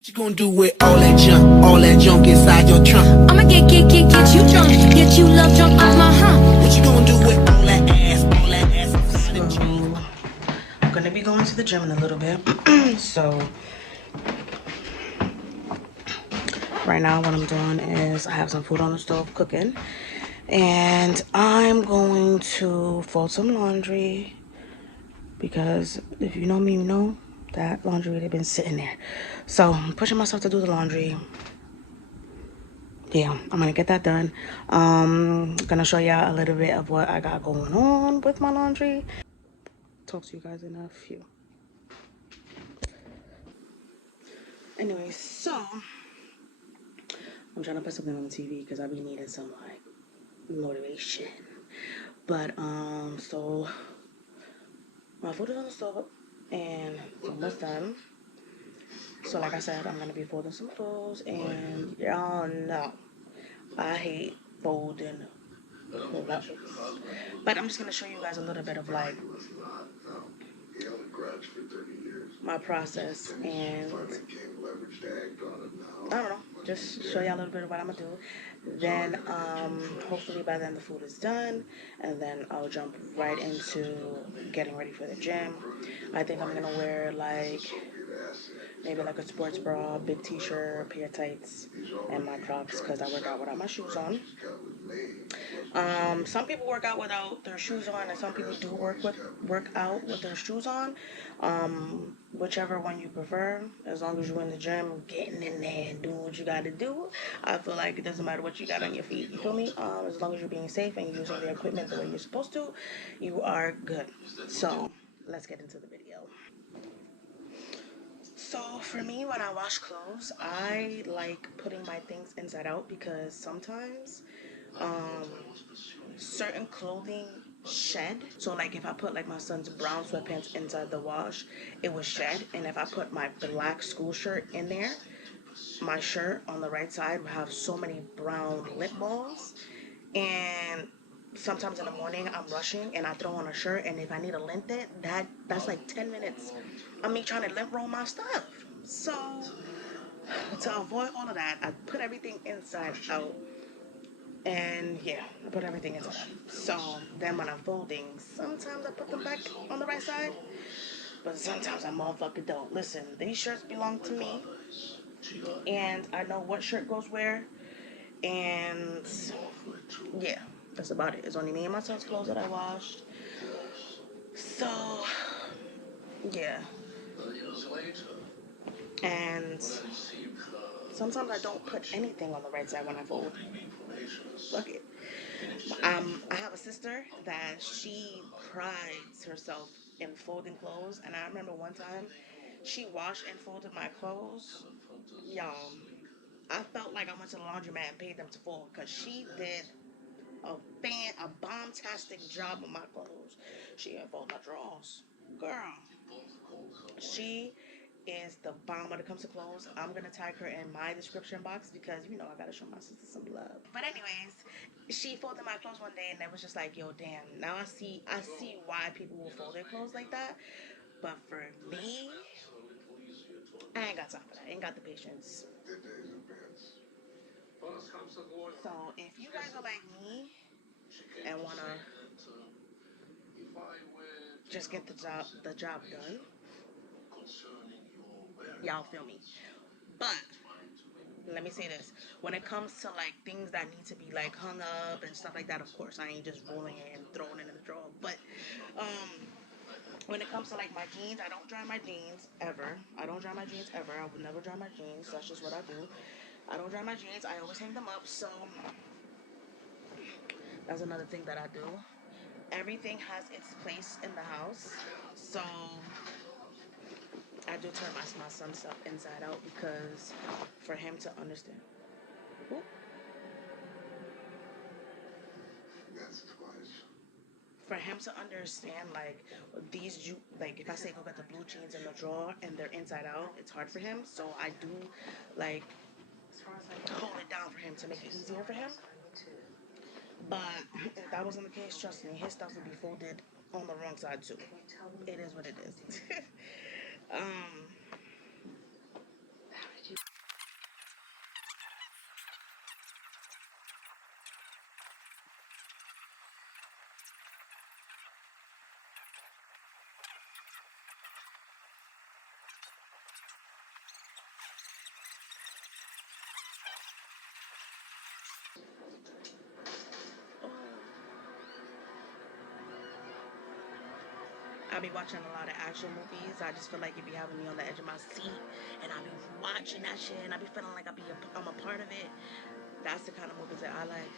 What you gonna do with all that junk inside your trunk? I'ma get you drunk, get you love drunk off my hump. What you gonna do with all that ass inside the trunk? I'm gonna be going to the gym in a little bit. So right now what I'm doing is I have some food on the stove cooking, and I'm going to fold some laundry because if you know me, you know that laundry would have been sitting there. So I'm pushing myself to do the laundry. Yeah, I'm gonna get that done. Gonna show y'all a little bit of what I got going on with my laundry. Talk to you guys in a few. Anyway, so I'm trying to put something on the TV because I be needing some like motivation. But so my food is on the stove and it's almost done. So like I said, I'm gonna be folding some clothes, and y'all know I hate folding clothes. But I'm just gonna show you guys a little bit of like my process, and I don't know, just show y'all a little bit of what I'm gonna do. Then hopefully by then the food is done, and then I'll jump right into getting ready for the gym. I think I'm gonna wear like maybe like a sports bra, big t-shirt, pair of tights, and my Crocs because I work out without my shoes on. Some people work out without their shoes on, and some people do work out with their shoes on. Whichever one you prefer, as long as you're in the gym, getting in there and doing what you got to do. I feel like it doesn't matter what you got on your feet. You feel me? As long as you're being safe and you're using the equipment the way you're supposed to, you are good. So let's get into the video. So for me, when I wash clothes, I like putting my things inside out because sometimes certain clothing shed. So like if I put like my son's brown sweatpants inside the wash, it would shed. And if I put my black school shirt in there, my shirt on the right side would have so many brown lint balls. And sometimes in the morning I'm rushing and I throw on a shirt, and if I need to lint it, that's like 10 minutes of me trying to lint roll my stuff. So to avoid all of that, I put everything inside out. And yeah, I put everything inside out. So then when I'm folding, sometimes I put them back on the right side, but sometimes I motherfucker don't. Listen, these shirts belong to me, and I know what shirt goes where, and yeah, that's about it. It's only me and my son's clothes that I washed. So yeah, and sometimes I don't put anything on the right side when I fold. Fuck it. I have a sister that she prides herself in folding clothes, and I remember one time she washed and folded my clothes. Y'all, I felt like I went to the laundromat and paid them to fold because she did a bomb-tastic job on my clothes. She even folded my drawers. Girl, she is the bomb when it comes to clothes. I'm gonna tag her in my description box because you know I gotta show my sister some love. But anyways, she folded my clothes one day, and it was just like, yo, damn. Now I see why people will fold their clothes like that. But for me, I ain't got time for that. I ain't got the patience. So if you guys are like me and wanna just get the job done, y'all feel me. But let me say this: when it comes to like things that need to be like hung up and stuff like that, of course I ain't just rolling it and throwing it in the drawer. But when it comes to like my jeans, I don't dry my jeans ever. I don't dry my jeans ever. I would never dry my jeans. That's just what I do. I don't dry my jeans. I always hang them up. So that's another thing that I do. Everything has its place in the house. So I do turn my son's stuff inside out because for him to understand. Ooh. For him to understand like like if I say go get the blue jeans in the drawer and they're inside out, it's hard for him. So I do like hold it down for him to make it easier for him. But if that wasn't the case, trust me, his stuff would be folded on the wrong side too. It is what it is. um I be watching a lot of action movies. I just feel like it be having me on the edge of my seat, and I be watching that shit, and I be feeling like I'm a part of it. That's the kind of movies that I like.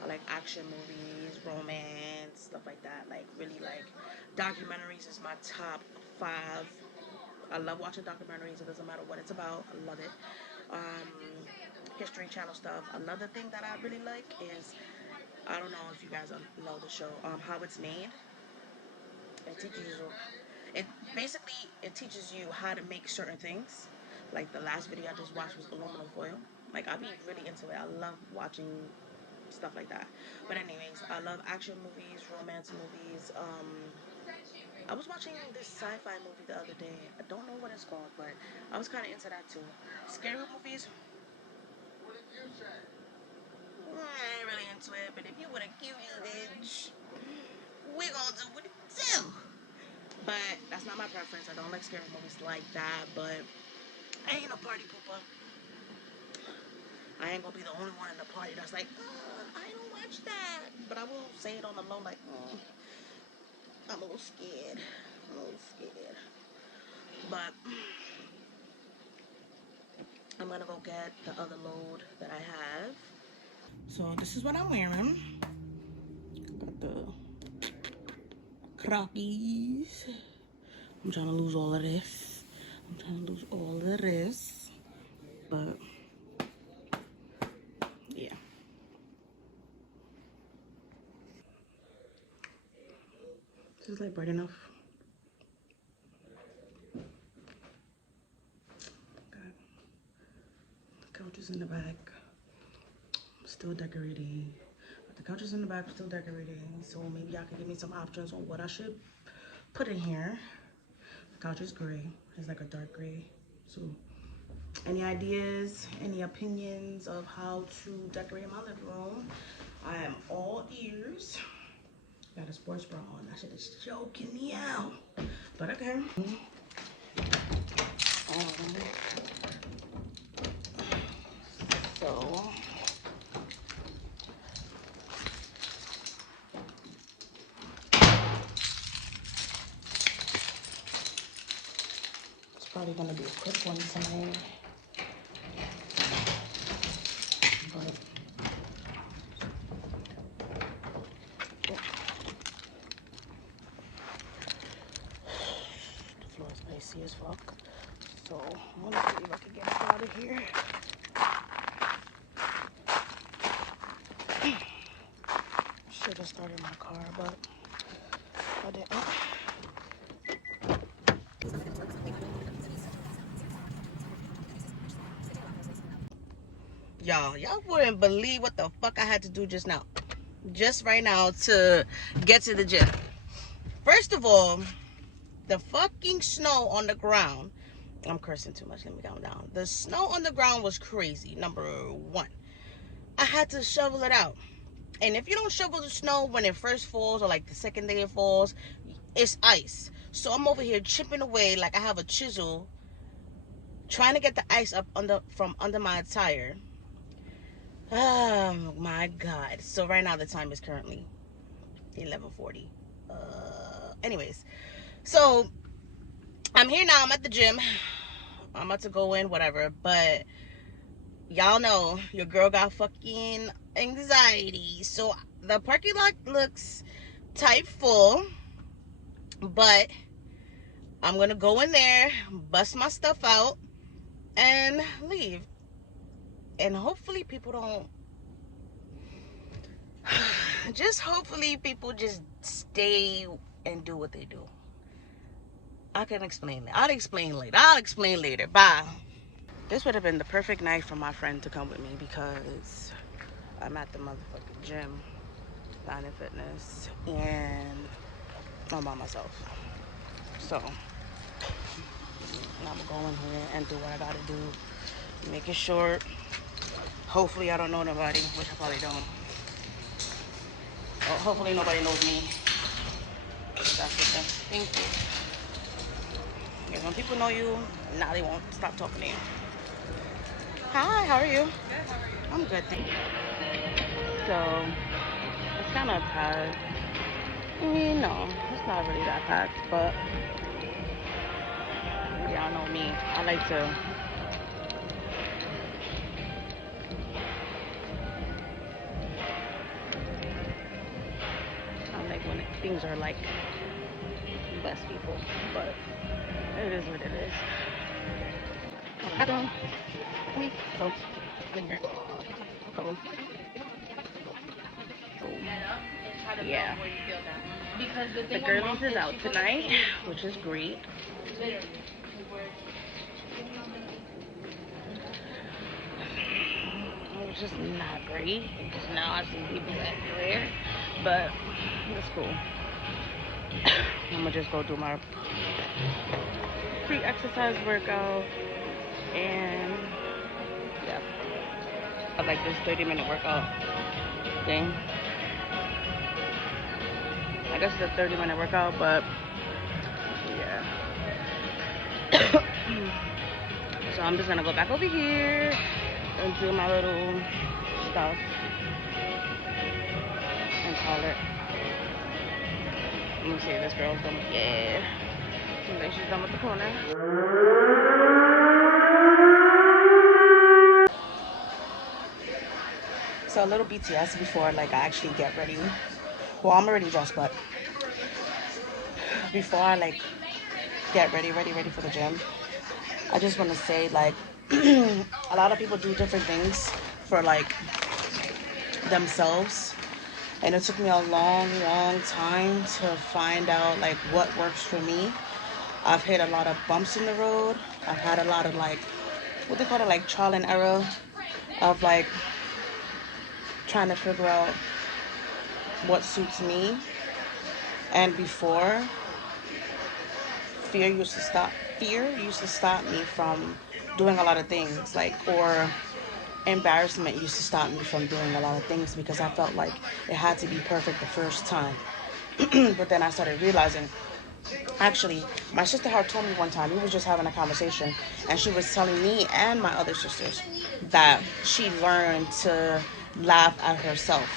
I like action movies, romance, stuff like that. Like really like documentaries is my top 5. I love watching documentaries. It doesn't matter what it's about. I love it. Um, History Channel stuff. Another thing that I really like is, I don't know if you guys know the show, How It's Made. It teaches you. It teaches you how to make certain things. Like the last video I just watched was aluminum foil. Like I be really into it. I love watching stuff like that. But anyways, I love action movies, romance movies. I was watching this sci-fi movie the other day. I don't know what it's called, but I was kind of into that too. Scary movies, I ain't really into it. But if you would have given me bitch, we gonna do what it do. But that's not my preference. I don't like scary movies like that. But I ain't a party pooper. I ain't gonna be the only one in the party that's like, I don't watch that. But I will say it on the low, like, I'm a little scared. I'm a little scared. But I'm gonna go get the other load that I have. So this is what I'm wearing. Got the Crockies. I'm trying to lose all of this. But yeah. This is like bright enough. Got the couches in the back. I'm still decorating. But the couches in the back, still decorating. So maybe y'all can give me some options on what I should put in here. The couch is gray. It's like a dark gray. So any ideas, any opinions of how to decorate my living room? I am all ears. Got a sports bra on. That shit is choking me out. But okay. So it's probably gonna be a quick one tonight. But the floor is icy as fuck. So I'm gonna see if I can get it out of here. Should have started my car, but I didn't. Y'all wouldn't believe what the fuck I had to do just now. Just right now to get to the gym. First of all, the fucking snow on the ground. I'm cursing too much. Let me calm down. The snow on the ground was crazy. Number 1. I had to shovel it out. And if you don't shovel the snow when it first falls or like the second day it falls, it's ice. So I'm over here chipping away like I have a chisel, trying to get the ice up from under my tire. Oh my God. So right now the time is currently 11:40. Anyways, so I'm here now. I'm at the gym. I'm about to go in, whatever. But y'all know your girl got fucking anxiety. So the parking lot looks tight full. But I'm going to go in there, bust my stuff out, and leave. And hopefully people don't... Just hopefully people just stay and do what they do. I can explain that. I'll explain later. Bye. This would have been the perfect night for my friend to come with me because I'm at the motherfucking gym, Planet Fitness, and I'm by myself. So I'm gonna go in here and do what I gotta do. Make it short. Hopefully I don't know nobody, which I probably don't. Well, hopefully nobody knows me. That's the thing. Thank you. Because when people know you, now they won't stop talking to you. Hi, how are you? Good, how are you? I'm good, thank you. So, it's kind of past No, it's not really that packed, but y'all know me. I like to. I like when things are like less people, but it is what it is. I don't. So, so, yeah. The girlies is out tonight, which is great. It's just not great because now I see people everywhere, but it's cool. I'm gonna just go do my pre-exercise workout and yeah, I like this 30-minute workout thing. I guess it's a 30-minute workout, but yeah. So I'm just gonna go back over here and do my little stuff and call it. Let me see if this girl's done. Yeah. Seems like she's done with the corner. So a little BTS before like I actually get ready. Well, I'm already dressed, but before I like get ready for the gym, I just want to say like a lot of people do different things for like themselves, and it took me a long time to find out like what works for me. I've hit a lot of bumps in the road. I've had a lot of like what they call it, like trial and error of like trying to figure out what suits me. And before, fear used to stop me from doing a lot of things, like, or embarrassment used to stop me from doing a lot of things because I felt like it had to be perfect the first time. But then I started realizing, actually, my sister had told me one time, we was just having a conversation, and she was telling me and my other sisters that she learned to laugh at herself.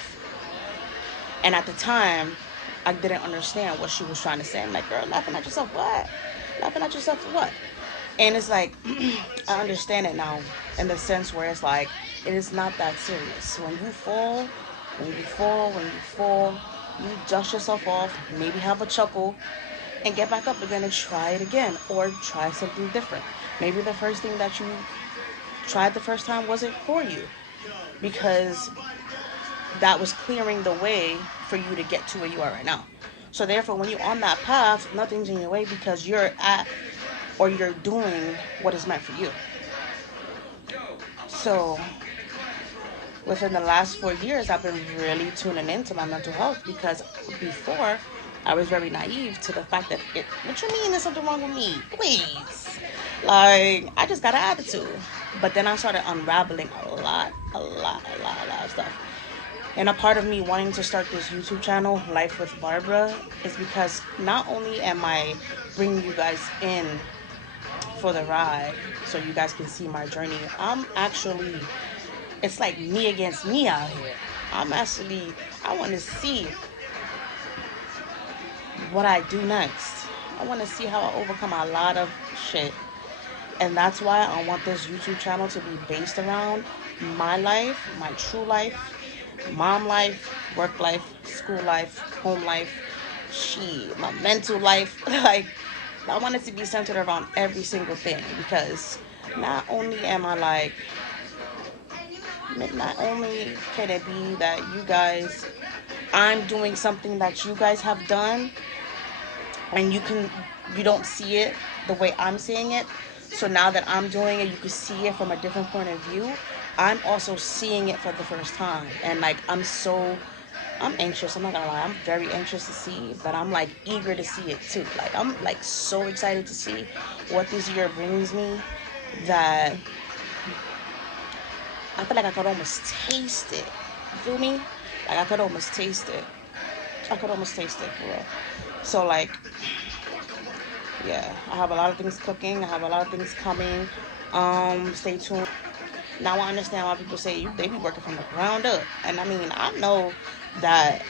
And at the time, I didn't understand what she was trying to say. I'm like, girl, laughing at yourself, what? Laughing at yourself for what? And it's like, I understand it now in the sense where it's like, it is not that serious. When you fall, you dust yourself off, maybe have a chuckle, and get back up again and try it again. Or try something different. Maybe the first thing that you tried the first time wasn't for you. Because that was clearing the way for you to get to where you are right now. So therefore, when you're on that path, nothing's in your way because you're at or you're doing what is meant for you. So within the last 4 years, I've been really tuning into my mental health because before I was very naive to the fact that what you mean there's something wrong with me? Please. Like, I just got an attitude. But then I started unraveling a lot of stuff. And a part of me wanting to start this YouTube channel, Life with Barbara, is because not only am I bringing you guys in for the ride so you guys can see my journey, it's like me against me out here. I want to see what I do next. I want to see how I overcome a lot of shit. And that's why I want this YouTube channel to be based around my life, my true life, mom life, work life, school life, home life, my mental life. Like, I want it to be centered around every single thing because not only am I like, not only can it be that I'm doing something that you guys have done and you don't see it the way I'm seeing it. So now that I'm doing it, you can see it from a different point of view. I'm also seeing it for the first time. And like, I'm anxious. I'm not gonna lie. I'm very anxious to see, but I'm like eager to see it too. Like, I'm like so excited to see what this year brings me that I feel like I could almost taste it. You feel me? Like, I could almost taste it. For real. So like, yeah, I have a lot of things cooking. I have a lot of things coming. Stay tuned. Now I understand why people say they be working from the ground up. And I mean, I know that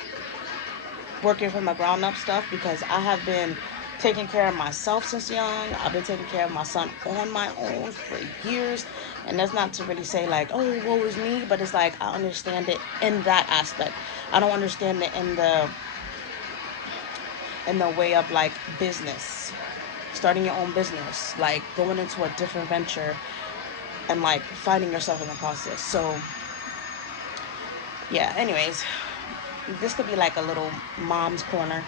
working from the ground up stuff, because I have been taking care of myself since young. I've been taking care of my son on my own for years. And that's not to really say like, oh, woe is me, but it's like I understand it in that aspect. I don't understand it in the way of like business, starting your own business, like going into a different venture and like finding yourself in the process. So yeah, anyways, this could be like a little mom's corner,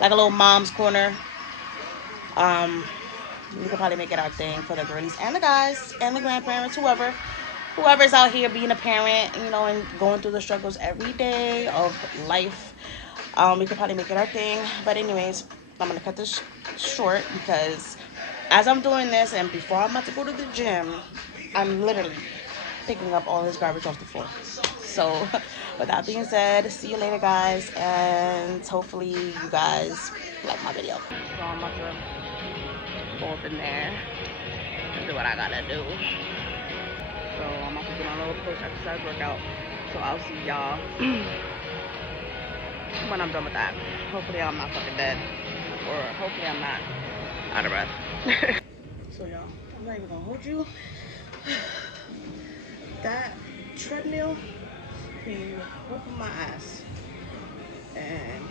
like a little mom's corner. We could probably make it our thing for the girlies and the guys and the grandparents, whoever's out here being a parent, you know, and going through the struggles every day of life. We could probably make it our thing. But anyways, I'm gonna cut this short because as I'm doing this and before I'm about to go to the gym, I'm literally picking up all this garbage off the floor. So with that being said, see you later, guys, and hopefully you guys like my video. So I'm about to go up in there and do what I gotta do. So I'm about to do my little push exercise workout. So I'll see y'all when I'm done with that. Hopefully I'm not fucking dead, or hopefully I'm not out of breath. So y'all, I'm not even gonna hold you. That treadmill be whooping my ass, and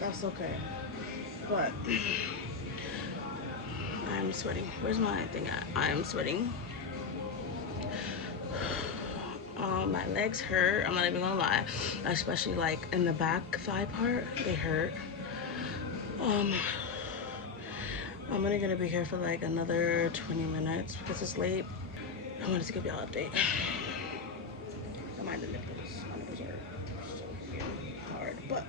that's okay. But I'm sweating. Where's my thing at? I am sweating. My legs hurt. I'm not even gonna lie, especially like in the back thigh part. They hurt. I'm only gonna be here for like another 20 minutes because it's late. I wanted to give y'all an update. Mind the nipples. My nipples are so hard, but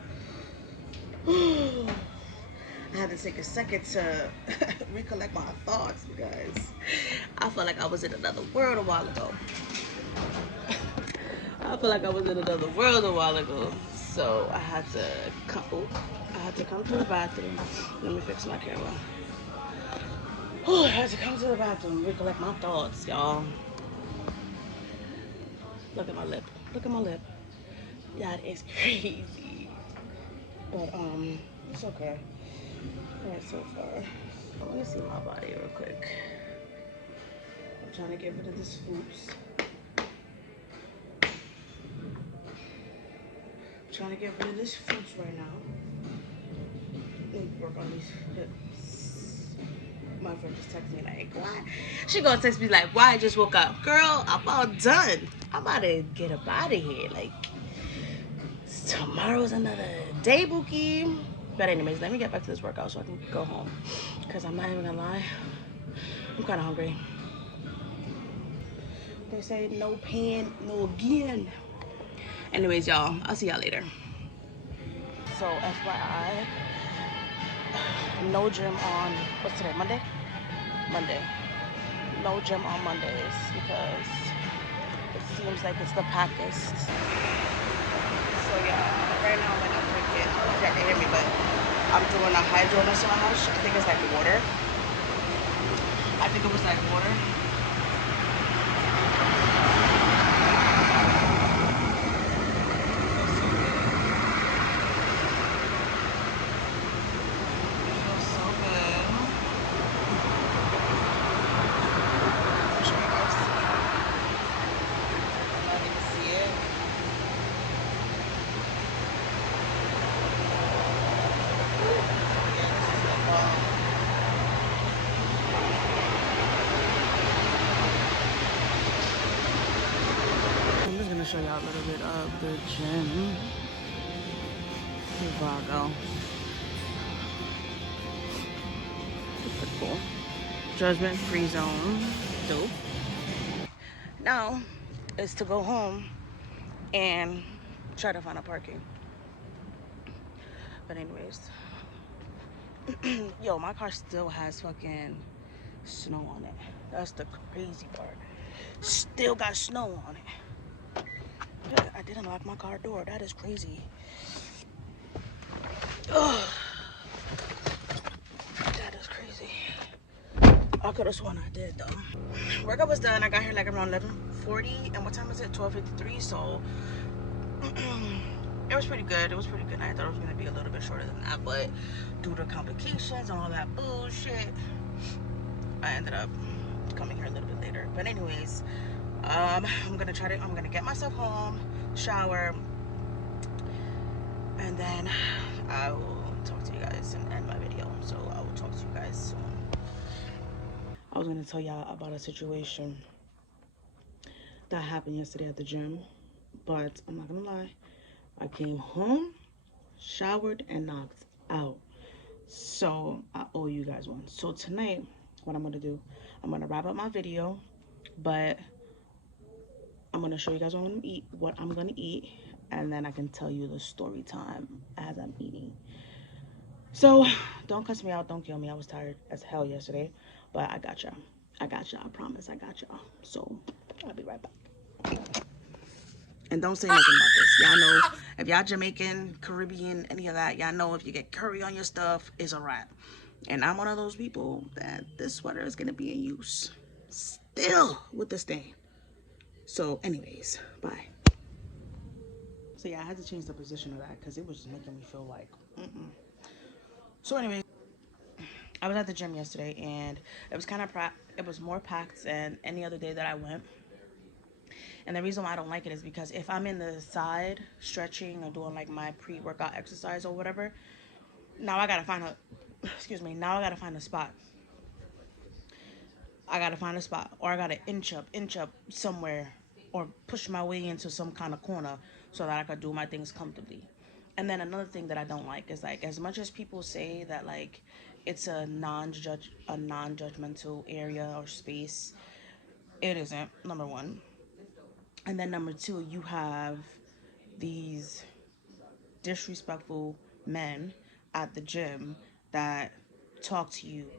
I had to take a second to recollect my thoughts because I felt like I was in another world a while ago. So I had to come to the bathroom. Let me fix my camera. I had to come to the bathroom, recollect my thoughts, y'all. Look at my lip. Look at my lip. That is crazy. But it's okay. Alright, so far. I want to see my body real quick. I'm trying to get rid of this foods. Right now. Let me work on these hips. My friend just texted me like, why? She gonna text me like, why I just woke up? Girl, I'm all done. I'm about to get up out of here. Like, tomorrow's another day, Bookie. But anyways, let me get back to this workout so I can go home. Because I'm not even gonna lie, I'm kind of hungry. They say no pain, no gain. Anyways, y'all, I'll see y'all later. So, FYI, no gym on, what's today, Monday? Monday. No gym on Mondays because it seems like it's the packest. So yeah, right now I'm like, I'm drinking, I don't know if y'all can hear me, but I'm doing a hydro massage. I think it's like water. I think it was like water. Show y'all a little bit of the gym. Before I go. Pretty cool. Judgment free zone. Dope. Now is to go home and try to find a parking. But anyways. Yo, my car still has fucking snow on it. That's the crazy part. Still got snow on it. I didn't lock my car door. That is crazy. Ugh. That is crazy. I could have sworn I did though. Workout was done. I got here like around 11:40. And what time is it? 12:53. So It was pretty good. It was pretty good. I thought it was gonna be a little bit shorter than that, but due to complications and all that bullshit, I ended up coming here a little bit later. But anyways, I'm gonna get myself home, shower, and then I will talk to you guys and end my video. So I will talk to you guys soon. I was gonna tell y'all about a situation that happened yesterday at the gym, but I'm not gonna lie. I came home, showered, and knocked out. So I owe you guys one. So tonight, what I'm gonna do, I'm gonna wrap up my video, but I'm gonna show you guys what I'm gonna eat, and then I can tell you the story time as I'm eating. So don't cuss me out, don't kill me. I was tired as hell yesterday, but I got y'all. I got y'all. I promise I got y'all. So I'll be right back. And don't say nothing about this. Y'all know if y'all Jamaican, Caribbean, any of that, y'all know if you get curry on your stuff, it's a wrap. And I'm one of those people that this sweater is gonna be in use still with the stain. So anyways, bye. So yeah, I had to change the position of that because it was just making me feel like, So anyways, I was at the gym yesterday and it was it was more packed than any other day that I went. And the reason why I don't like it is because if I'm in the side stretching or doing like my pre-workout exercise or whatever, now I gotta find a, now I gotta find a spot. I gotta find a spot, or I gotta inch up somewhere, or push my way into some kind of corner so that I could do my things comfortably. And then another thing that I don't like is like as much as people say that like it's a non-judgmental area or space, it isn't. Number one, and then number two, you have these disrespectful men at the gym that talk to you,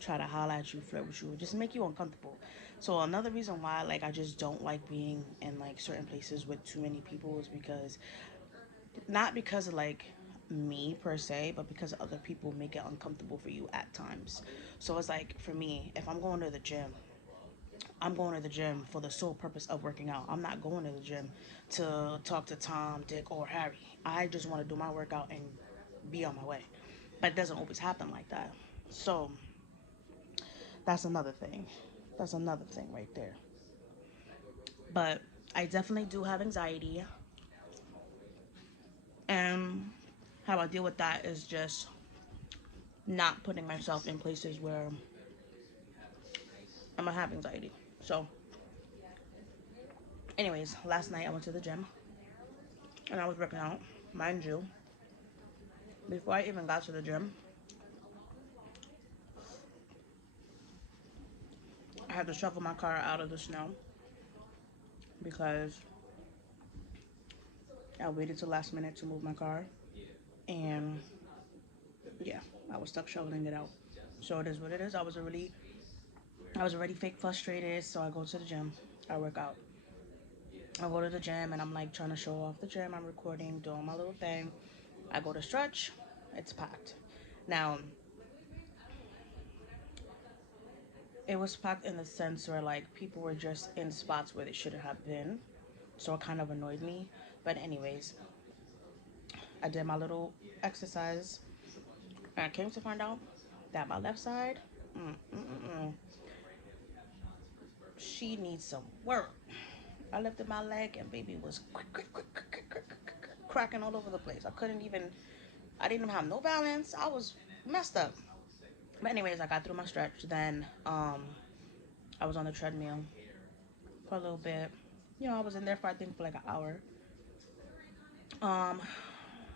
try to holler at you, flirt with you, just make you uncomfortable. So another reason why like I just don't like being in like certain places with too many people is because not because of like me per se, but because other people make it uncomfortable for you at times. So it's like for me, if I'm going to the gym, I'm going to the gym for the sole purpose of working out. I'm not going to the gym to talk to Tom, Dick, or Harry. I just want to do my workout and be on my way. But it doesn't always happen like that. So that's another thing. That's another thing right there. But I definitely do have anxiety. And how I deal with that is just not putting myself in places where I'm gonna have anxiety. So, anyways, last night I went to the gym and I was working out. Mind you, before I even got to the gym, I had to shuffle my car out of the snow because I waited till last minute to move my car. And yeah, I was stuck shoveling it out. So it is what it is. I was already fake frustrated, so I go to the gym. I work out. I go to the gym and I'm like trying to show off the gym. I'm recording, doing my little thing. I go to stretch, it's packed. Now, it was packed in the sense where like people were just in spots where they shouldn't have been. So it kind of annoyed me. But anyways, I did my little exercise and I came to find out that my left side, mm, mm, mm, mm, she needs some work. I lifted my leg and baby was cracking all over the place. I didn't even have no balance. I was messed up. But anyways, I got through my stretch. Then I was on the treadmill for a little bit. You know, I was in there for I think for like an hour. Um,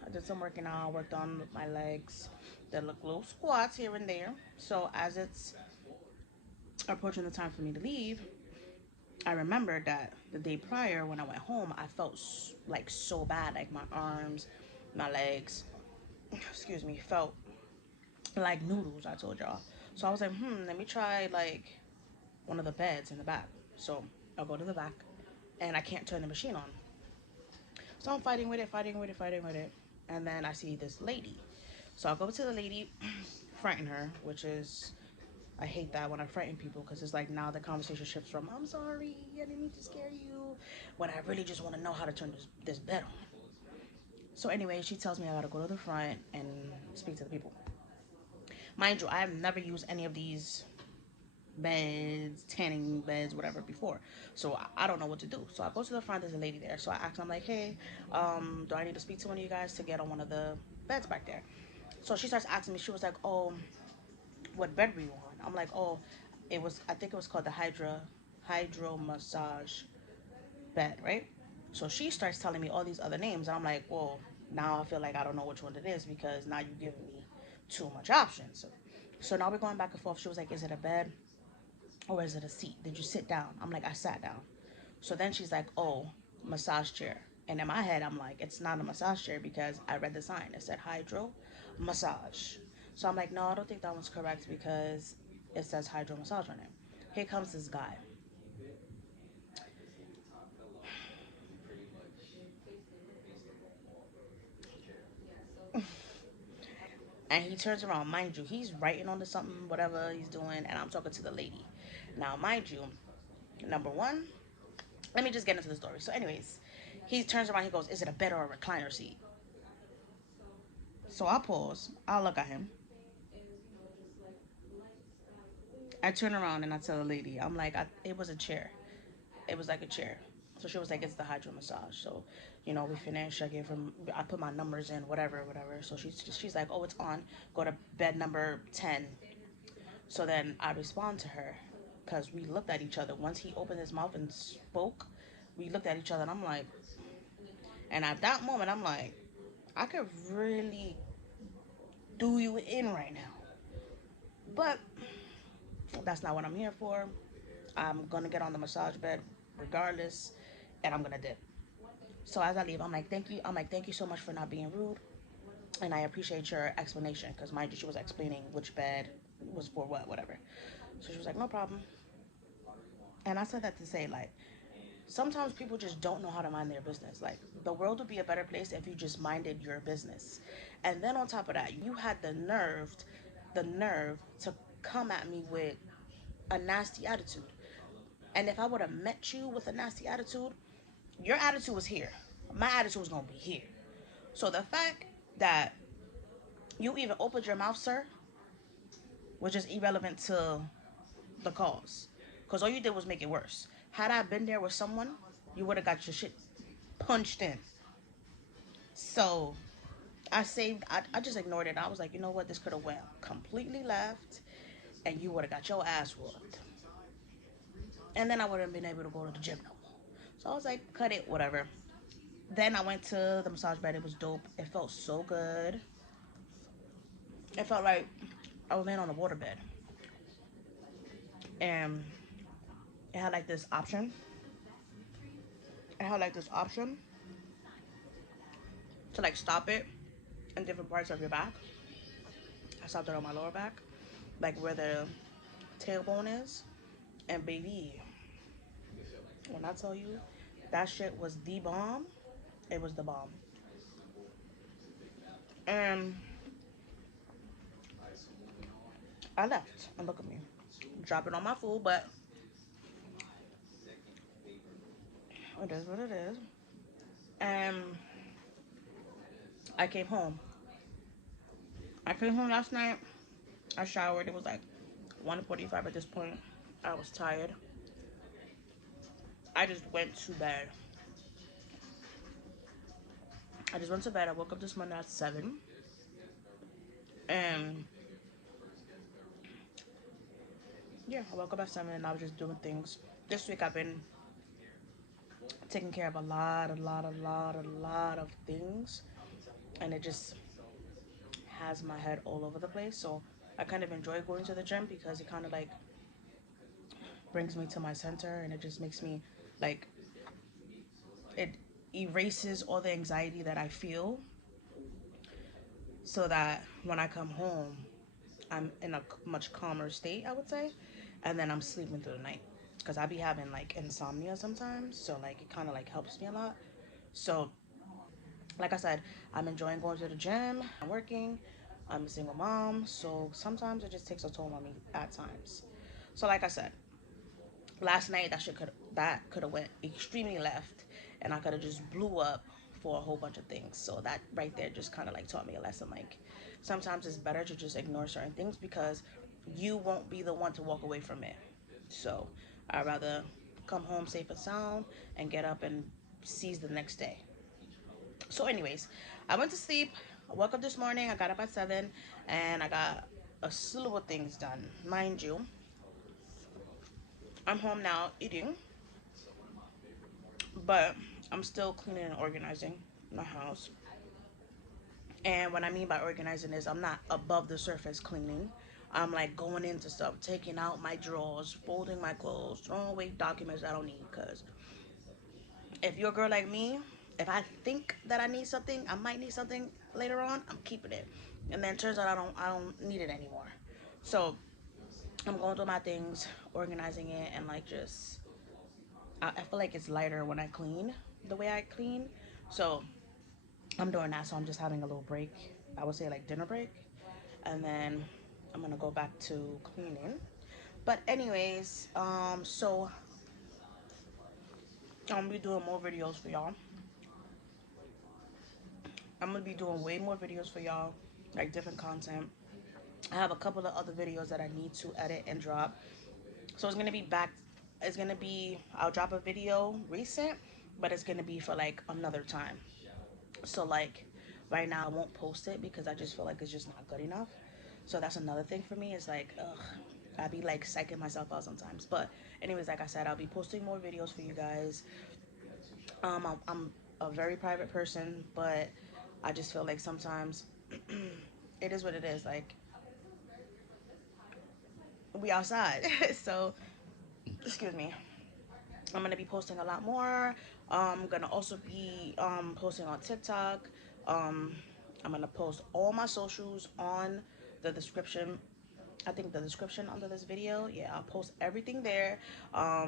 I did some working out, worked on my legs, did little squats here and there. So as it's approaching the time for me to leave, I remembered that the day prior when I went home, I felt like so bad, like my arms, my legs, excuse me, felt like noodles. I told y'all. So I was like, let me try like one of the beds in the back. So I'll go to the back, and I can't turn the machine on. So I'm fighting with it, and then I see this lady. So I'll go to the lady, frighten her, which is I hate that when I frighten people because it's like now the conversation shifts from I'm sorry, I didn't mean to scare you, when I really just want to know how to turn this bed on. So anyway, she tells me I gotta go to the front and speak to the people. Mind you, I have never used any of these beds, tanning beds, whatever before. So I don't know what to do. So I go to the front, there's a lady there. So I ask, I'm like, hey, do I need to speak to one of you guys to get on one of the beds back there? So she starts asking me, she was like, oh, what bed were you on? I'm like, oh, I think it was called the hydro massage bed, right? So she starts telling me all these other names. And I'm like, well, now I feel like I don't know which one it is because now you're giving me too much options. So now we're going back and forth. She was like, is it a bed or is it a seat? Did you sit down? I'm like, I sat down. So then she's like, oh, massage chair. And in my head, I'm like, it's not a massage chair because I read the sign. It said hydro massage. So I'm like, no, I don't think that one's correct because it says hydro massage on it. Here comes this guy. And he turns around, mind you, he's writing on to something, whatever he's doing, and I'm talking to the lady. Now, mind you, number one, let me just get into the story. So, anyways, he turns around, he goes, is it a bed or a recliner seat? So I pause, I look at him, I turn around and I tell the lady, I'm like, it was a chair. It was like a chair. So she was like, it's the hydro massage. So, we finished. I put my numbers in, whatever, whatever. So she's like, oh, it's on. Go to bed number 10. So then I respond to her because we looked at each other. Once he opened his mouth and spoke, we looked at each other and I'm like, and at that moment, I'm like, I could really do you in right now. But that's not what I'm here for. I'm gonna get on the massage bed regardless, and I'm gonna dip. So as I leave, I'm like, thank you. I'm like, thank you so much for not being rude, and I appreciate your explanation. Because mind you, she was explaining which bed was for what, whatever. So she was like, no problem. And I said that to say, like, sometimes people just don't know how to mind their business. Like, the world would be a better place if you just minded your business. And then on top of that, you had the nerve to come at me with a nasty attitude. And if I would have met you with a nasty attitude, your attitude was here. My attitude was gonna be here. So the fact that you even opened your mouth, sir, was just irrelevant to the cause. Because all you did was make it worse. Had I been there with someone, you would have got your shit punched in. So I just ignored it. I was like, you know what, this could have went completely left and you would have got your ass whooped. And then I wouldn't been able to go to the gym no more. So I was like, cut it, whatever. Then I went to the massage bed. It was dope. It felt so good. It felt like I was laying on a water bed. And it had like this option. It had like this option to like stop it in different parts of your back. I stopped it on my lower back, like where the tailbone is. And baby, when I tell you that shit was the bomb, it was the bomb. And I left. And look at me, dropping on my food, but it is what it is. And I came home. I came home last night. I showered. It was like 1:45 at this point. I was tired. I just went to bed. I just went to bed. I woke up this morning at 7. And yeah, I woke up at 7 and I was just doing things. This week I've been taking care of a lot of things. And it just has my head all over the place. So I kind of enjoy going to the gym because it kind of like brings me to my center and it just makes me like, it erases all the anxiety that I feel so that when I come home, I'm in a much calmer state, I would say, and then I'm sleeping through the night because I be having like insomnia sometimes, so like it kind of like helps me a lot. So, like I said, I'm enjoying going to the gym. I'm working. I'm a single mom, so sometimes it just takes a toll on me at times. So, like I said, last night that could have went extremely left, and I could have just blew up for a whole bunch of things. So that right there just kind of like taught me a lesson. Like sometimes it's better to just ignore certain things because you won't be the one to walk away from it. So I'd rather come home safe and sound and get up and seize the next day. So anyways, I went to sleep. I woke up this morning. I got up at 7 and I got a slew of things done. Mind you, I'm home now eating, but I'm still cleaning and organizing my house. And what I mean by organizing is I'm not above the surface cleaning. I'm like going into stuff, taking out my drawers, folding my clothes, throwing away documents I don't need. Because if you're a girl like me, if I think that I need something, I might need something later on, I'm keeping it. And then turns out I don't need it anymore. So I'm going through my things, organizing it, and like just I feel like it's lighter when I clean the way I clean. So I'm doing that. So I'm just having a little break. I would say like dinner break, and then I'm gonna go back to cleaning. But anyways, so I'm gonna be doing more videos for y'all. I'm gonna be doing way more videos for y'all, like different content. I have a couple of other videos that I need to edit and drop. So it's gonna be back. It's gonna be. I'll drop a video recent, but it's gonna be for like another time. So like right now I won't post it because I just feel like it's just not good enough. So that's another thing for me. Is like, ugh, I be like psyching myself out sometimes. But anyways, like I said, I'll be posting more videos for you guys. I'm a very private person, but I just feel like sometimes it is what it is. Like we outside, so excuse me. I'm gonna be posting a lot more. I'm gonna also be posting on TikTok. Um, I'm gonna post all my socials on the description. I think the description under this video. Yeah, I'll post everything there. I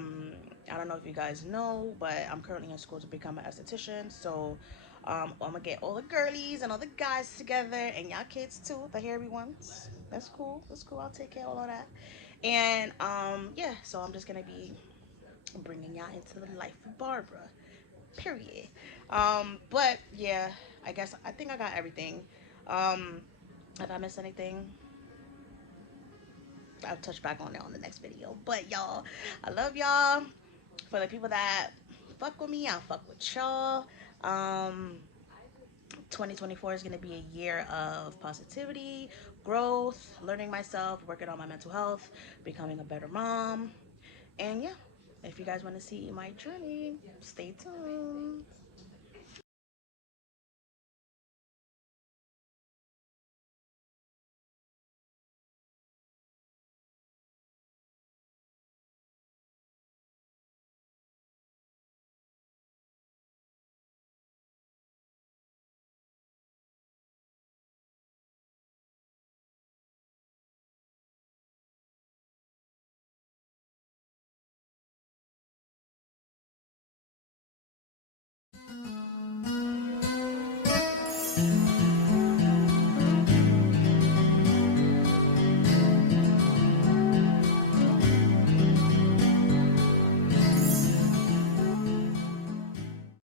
don't know if you guys know, but I'm currently in school to become an esthetician. So I'm gonna get all the girlies and all the guys together, and y'all kids too, the hairy ones. That's cool. That's cool. I'll take care of all of that. And yeah, so I'm just gonna be bringing y'all into the life of Barbara. Period. But yeah, I think I got everything. Um, if I missed anything, I'll touch back on it on the next video. But y'all, I love y'all. For the people that fuck with me, I'll fuck with y'all. Um, 2024 is gonna be a year of positivity, growth, learning myself, working on my mental health, becoming a better mom. And yeah, if you guys want to see my journey, stay tuned.